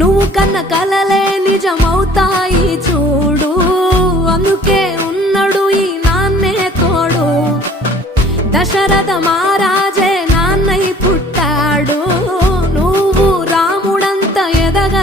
నువ్వు కన్న కలలే నిజమవుతాయి చూడు, అందుకే ఉన్నాడు ఈ నాన్నే తోడు. దశరథ మహారాజే నాన్నై పుట్టాడు, నువ్వు రాముడంత ఎదగ